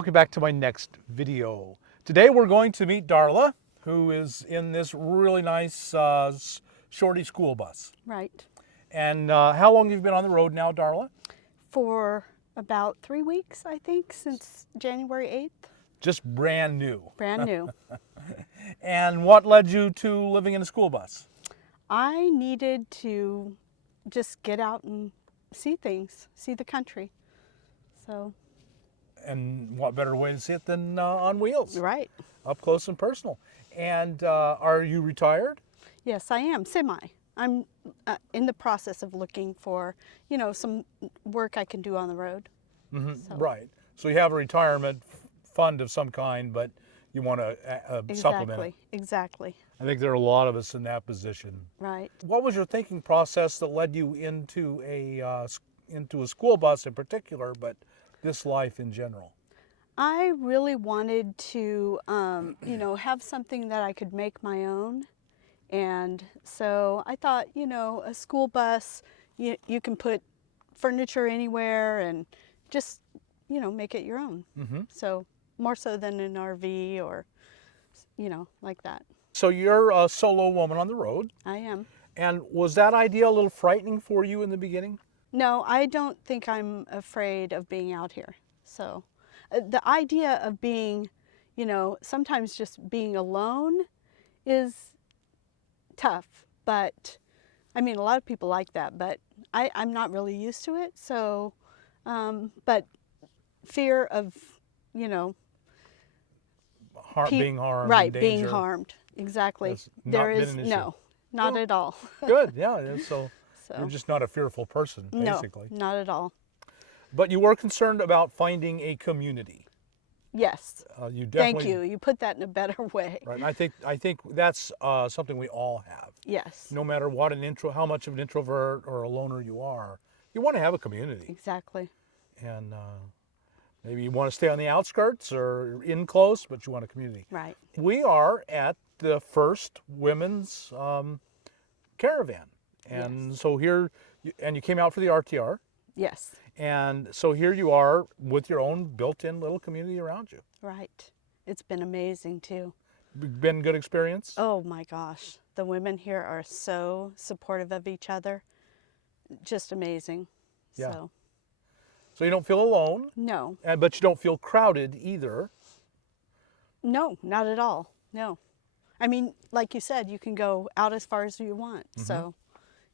Welcome back to my next video. Today we're going to meet Darla, who is in this really nice shorty school bus. Right. And how long have you been on the road now, Darla? For about 3 weeks, I think, since January 8th. Just brand new. Brand new. And what led you to living in a school bus? I needed to just get out and see things, see the country. So. And what better way to see it than on wheels? Right. Up close and personal. And are you retired? Yes, I am. Semi. I'm in the process of looking for, some work I can do on the road. Mm-hmm. So. Right. So you have a retirement fund of some kind, but you want to supplement it. Exactly. I think there are a lot of us in that position. Right. What was your thinking process that led you into a school bus in particular, but this life in general? I really wanted to, have something that I could make my own. And so I thought, a school bus, you can put furniture anywhere and just, make it your own. Mm-hmm. So more so than an RV or, like that. So you're a solo woman on the road. I am. And was that idea a little frightening for you in the beginning? No, I don't think I'm afraid of being out here. So the idea of being, sometimes just being alone is tough. But, a lot of people like that, but I'm not really used to it. So, but fear of, being harmed. Right, danger. being harmed. Exactly. There is no, not at all. Good, yeah. So you're just not a fearful person, basically. No, not at all. But you were concerned about finding a community. Yes. You definitely. Thank you. You put that in a better way. Right. And I think that's something we all have. Yes. No matter what how much of an introvert or a loner you are, you want to have a community. Exactly. And maybe you want to stay on the outskirts or in close, but you want a community. Right. We are at the first women's caravan. And yes. So here, and you came out for the RTR. Yes. And so here you are with your own built-in little community around you. Right. It's been amazing too. Been good experience? Oh my gosh. The women here are so supportive of each other. Just amazing. Yeah. So you don't feel alone? No. But you don't feel crowded either? No, not at all. No. Like you said, you can go out as far as you want. Mm-hmm. So,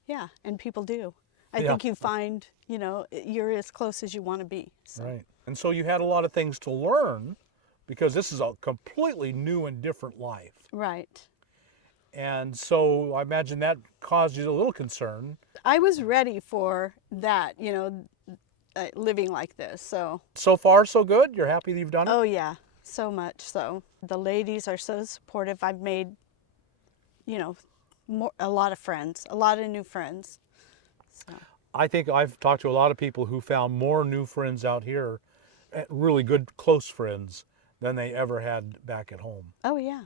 yeah, and people do. I think you find, you're as close as you want to be. So. Right. And so you had a lot of things to learn because this is a completely new and different life. Right. And so I imagine that caused you a little concern. I was ready for that, living like this. So far, so good? You're happy that you've done it? Oh, yeah. So much so. The ladies are so supportive. I've made, a lot of friends, a lot of new friends. So. I think I've talked to a lot of people who found more new friends out here, really good, close friends, than they ever had back at home. Oh, yeah,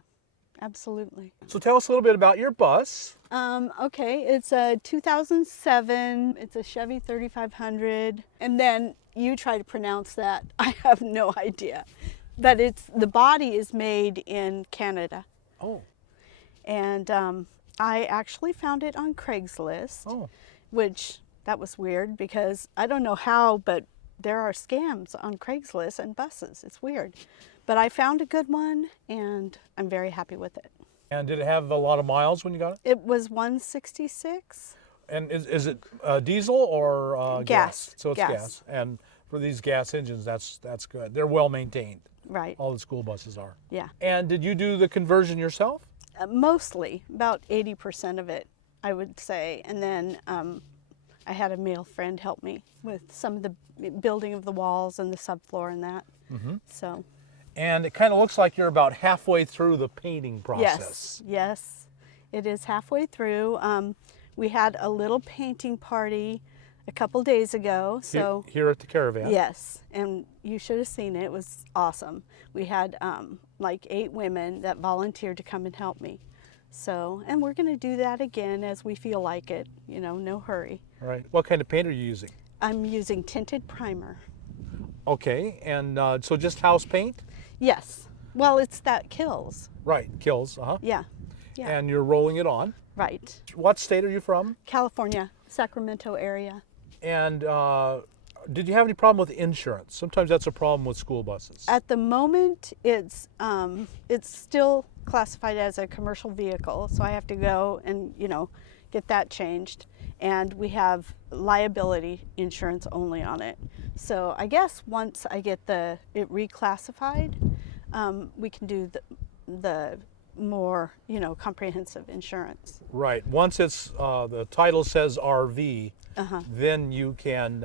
absolutely. So tell us a little bit about your bus. Okay, it's a 2007. It's a Chevy 3500. And then you try to pronounce that. I have no idea. But the body is made in Canada. Oh. And I actually found it on Craigslist. Oh. Which, that was weird because I don't know how, but there are scams on Craigslist and buses. It's weird. But I found a good one and I'm very happy with it. And did it have a lot of miles when you got it? It was 166. And is it diesel or gas? So it's gas. And for these gas engines, that's good. They're well maintained. Right. All the school buses are. Yeah. And did you do the conversion yourself? Mostly, about 80% of it, I would say. And then I had a male friend help me with some of the building of the walls and the subfloor and that. Mm-hmm. So. And it kind of looks like you're about halfway through the painting process. Yes, it is halfway through. We had a little painting party a couple days ago. So here at the caravan. Yes, and you should have seen it. It was awesome. We had like 8 women that volunteered to come and help me. So, and we're going to do that again as we feel like it, no hurry. Right. What kind of paint are you using? I'm using tinted primer. Okay, and so just house paint? Yes. Well, it's that kills. Right, kills, Yeah. Yeah. And you're rolling it on. Right. What state are you from? California, Sacramento area. And did you have any problem with insurance? Sometimes that's a problem with school buses. At the moment, it's still classified as a commercial vehicle, so I have to go and get that changed. And we have liability insurance only on it. So I guess once I get it reclassified, we can do the more comprehensive insurance. Right. Once it's the title says RV, then you can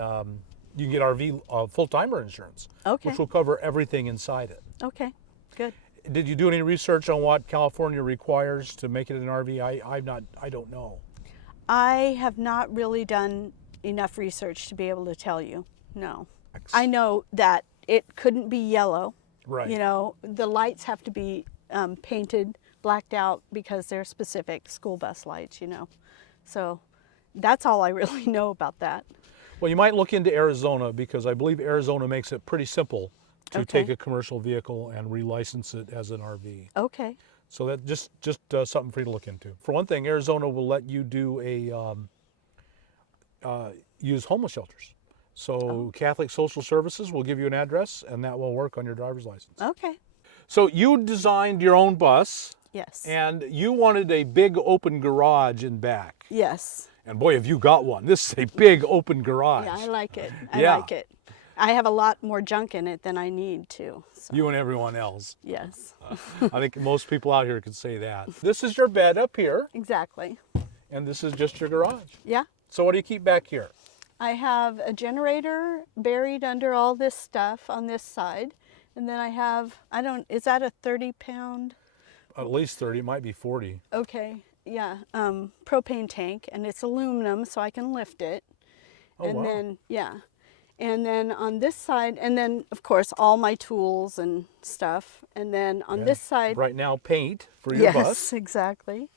get RV full-timer insurance, Okay. which will cover everything inside it. Okay. Good. Did you do any research on what California requires to make it an RV? I don't know. I have not really done enough research to be able to tell you. No. I know that it couldn't be yellow. Right. The lights have to be painted, blacked out because they're specific school bus lights, So that's all I really know about that. Well, you might look into Arizona because I believe Arizona makes it pretty simple to Okay. take a commercial vehicle and relicense it as an RV. Okay. So that just something for you to look into. For one thing, Arizona will let you do use homeless shelters. So Catholic Social Services will give you an address, and that will work on your driver's license. Okay. So you designed your own bus, Yes. and you wanted a big open garage in back. Yes. And boy, have you got one. This is a big open garage. Yeah, I like it. Yeah. I like it. I have a lot more junk in it than I need to. So. You and everyone else. Yes. I think most people out here could say that. This is your bed up here, Exactly. and this is just your garage. Yeah. So what do you keep back here? I have a generator buried under all this stuff on this side. And then I have, is that a 30-pound? At least 30, it might be 40. Okay. Yeah. Propane tank, and it's aluminum, so I can lift it. Oh, and wow. then, yeah. And then on this side, and then of course all my tools and stuff. And then on this side, Right now, paint for your bus. yes, exactly.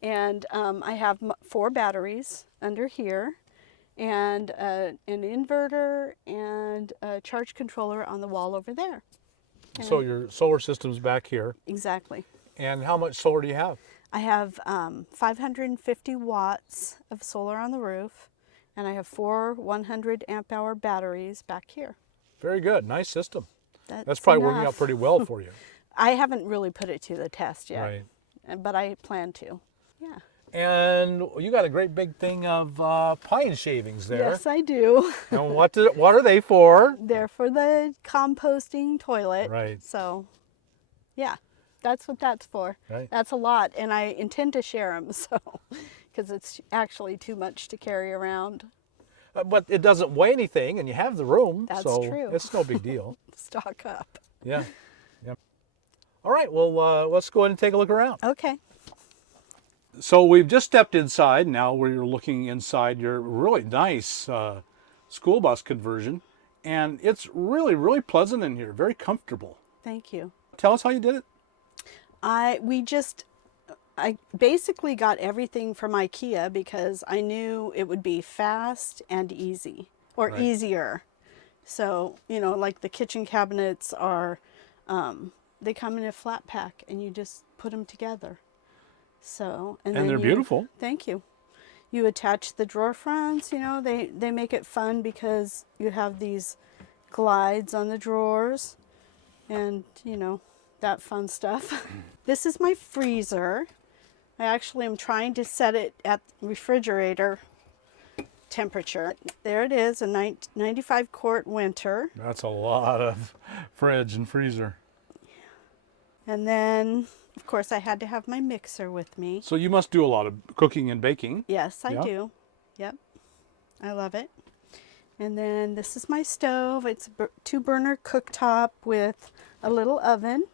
And I have 4 batteries under here, and an inverter and a charge controller on the wall over there. So your solar system's back here. Exactly. And how much solar do you have? I have 550 watts of solar on the roof, and I have 4 100 amp hour batteries back here. Very good. Nice system. That's probably working out enough. pretty well for you. I haven't really put it to the test yet, Right. but I plan to. Yeah. And you got a great big thing of pine shavings there. Yes, I do. And what are they for? They're for the composting toilet. Right. So, yeah, that's what that's for. Right. That's a lot, and I intend to share them, so, because it's actually too much to carry around. But it doesn't weigh anything, and you have the room. That's so true. It's no big deal. Stock up. Yeah. Yep. All right. Well, let's go ahead and take a look around. Okay. So we've just stepped inside. Now we're looking inside your really nice school bus conversion. And it's really, really pleasant in here. Very comfortable. Thank you. Tell us how you did it. I basically got everything from IKEA because I knew it would be fast and easy, or Right. easier. So, like the kitchen cabinets are, they come in a flat pack and you just put them together. So, And then they're beautiful. Thank you. You attach the drawer fronts, they make it fun because you have these glides on the drawers and, that fun stuff. This is my freezer. I actually am trying to set it at refrigerator temperature. There it is, a 95 quart winter. That's a lot of fridge and freezer. And then, of course, I had to have my mixer with me. So you must do a lot of cooking and baking. Yes, I Yeah. do. Yep. I love it. And then this is my stove. It's a 2-burner cooktop with a little oven.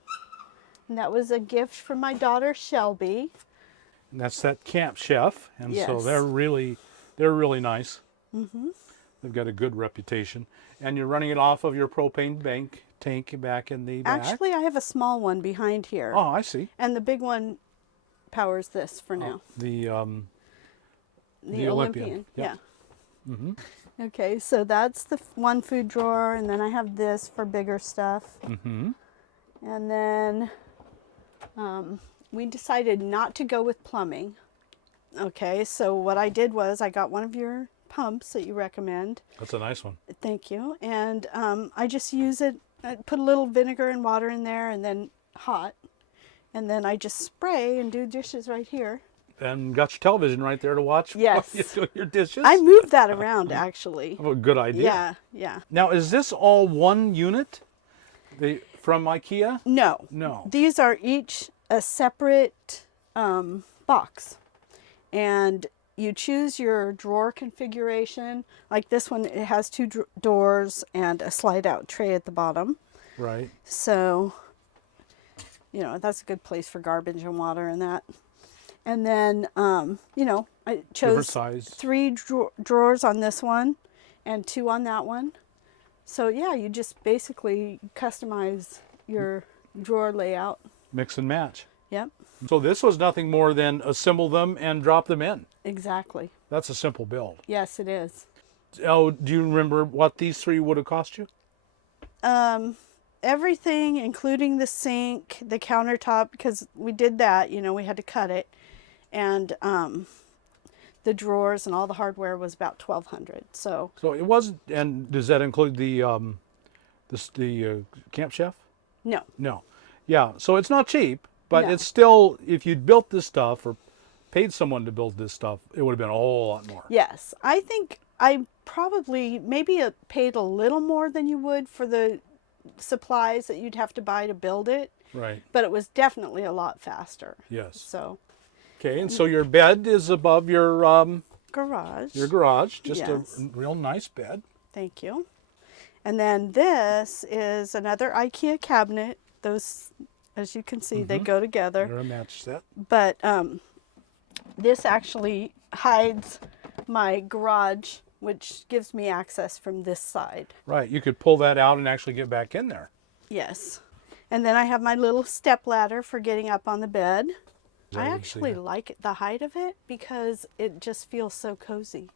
And that was a gift from my daughter Shelby. And that's that Camp Chef. And so Yes. they're really nice. Mm-hmm. They've got a good reputation. And you're running it off of your propane tank back in the back. Actually, I have a small one behind here. Oh, I see. And the big one powers this for now. The The Olympian. Yep. Yeah. Okay, so that's the one food drawer, and then I have this for bigger stuff. Mm-hmm. And then we decided not to go with plumbing. Okay, so what I did was I got one of your pumps that you recommend. That's a nice one. Thank you. And I just use it, I put a little vinegar and water in there and then hot. And then I just spray and do dishes right here. And got your television right there to watch while Yes. you do your dishes. I moved that around actually. Oh, a good idea. Yeah, yeah. Now, is this all one unit from IKEA? No. No. These are each a separate box. And you choose your drawer configuration. Like this one, it has two doors and a slide out tray at the bottom. Right. So, you know, that's a good place for garbage and water and that. And then, you know, I chose size. 3 drawers on this one and 2 on that one. So yeah, you just basically customize your drawer layout. Mix and match. Yep, So this was nothing more than assemble them and drop them in. exactly. That's a simple build. Yes, it is. Oh, do you remember what these 3 would have cost you? Everything, including the sink, the countertop, because we did that, you know, we had to cut it. And the drawers and all the hardware was about $1,200. So So it wasn't, and does that include the Camp Chef? no, No. Yeah, so it's not cheap, but No. it's still, if you'd built this stuff or paid someone to build this stuff, it would have been a whole lot more. yes, I think I probably maybe paid a little more than you would for the supplies that you'd have to buy to build it, Right. but it was definitely a lot faster. Yes. So Okay, and so your bed is above your garage. garage, just Yes. a real nice bed. Thank you. And then this is another IKEA cabinet. Those, as you can see, they go together. They're a match set. But this actually hides my garage, which gives me access from this side. Right, you could pull that out and actually get back in there. Yes. And then I have my little step ladder for getting up on the bed. Yeah, I you can actually see that. like the height of it because it just feels so cozy.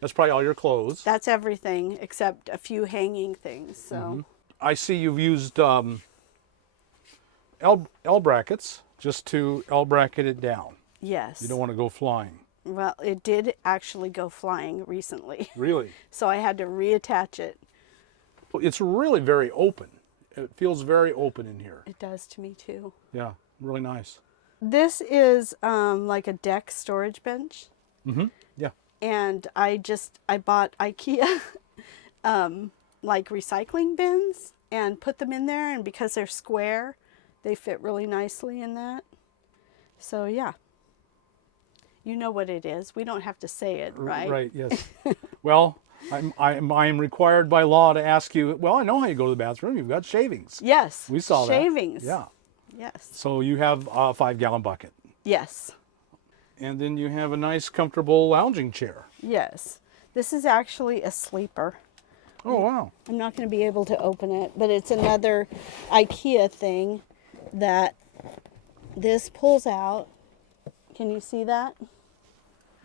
That's probably all your clothes. That's everything except a few hanging things. So I see you've used L brackets just to L bracket it down. yes. You don't want to go flying. Well, it did actually go flying recently. Really. So I had to reattach it. It's really very open. It feels very open in here. It does to me too. Yeah, really nice. This is like a deck storage bench. Yeah. And I bought IKEA like recycling bins and put them in there, and because they're square, they fit really nicely in that. So yeah, you know what it is. We don't have to say it, right? Right, yes. Well, I'm required by law to ask you, well, I know how you go to the bathroom. You've got shavings. Yes. We saw that. Shavings. Yeah. Yes. So you have a 5-gallon bucket. Yes. And then you have a nice, comfortable lounging chair. Yes. This is actually a sleeper. Oh, wow. I'm not going to be able to open it, but it's another IKEA thing that this pulls out. Can you see that?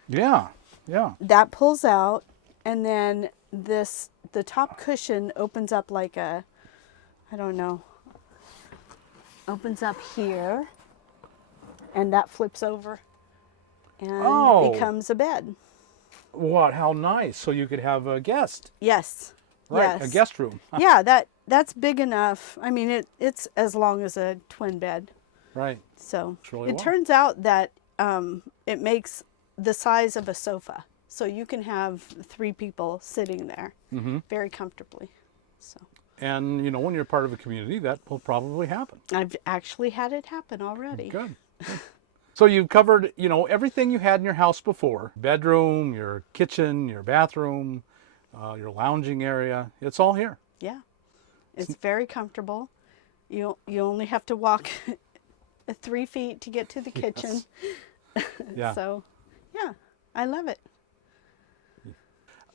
Yeah, yeah. That pulls out, and then the top cushion opens up like a, I don't know, opens up here, and that flips over and becomes a bed. What? How nice. So you could have a guest. Yes. Right, Yes. a guest room. Yeah, that's big enough. I mean, it's as long as a twin bed. Right. So It's really it well. turns out that it makes the size of a sofa. So you can have 3 people sitting there very comfortably. So And, you know, when you're part of a community, that will probably happen. I've actually had it happen already. Good. So you've covered, you know, everything you had in your house before. Bedroom, your kitchen, your bathroom, your lounging area. It's all here. Yeah. It's very comfortable. You only have to walk 3 feet to get to the kitchen. Yeah. So, yeah, I love it.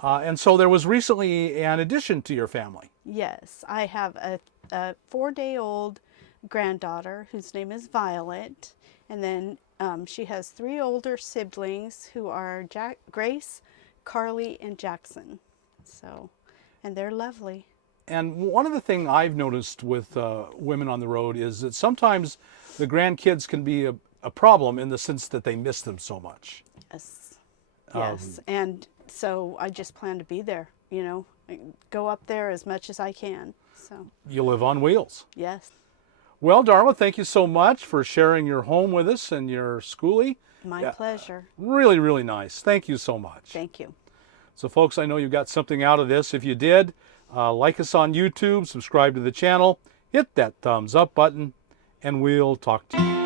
And so there was recently an addition to your family. Yes, I have a 4-day-old granddaughter whose name is Violet, and then she has 3 older siblings who are Grace, Carly, and Jackson. So, and they're lovely. And one of the things I've noticed with women on the road is that sometimes the grandkids can be a problem in the sense that they miss them so much. Yes. Yes. And so I just plan to be there, go up there as much as I can. So, You live on wheels. yes. Well, Darla, thank you so much for sharing your home with us and your schoolie. My Yeah, pleasure. really, really nice. Thank you so much. Thank you. So, folks, I know you got something out of this. If you did, like us on YouTube, subscribe to the channel, hit that thumbs up button, and we'll talk to you.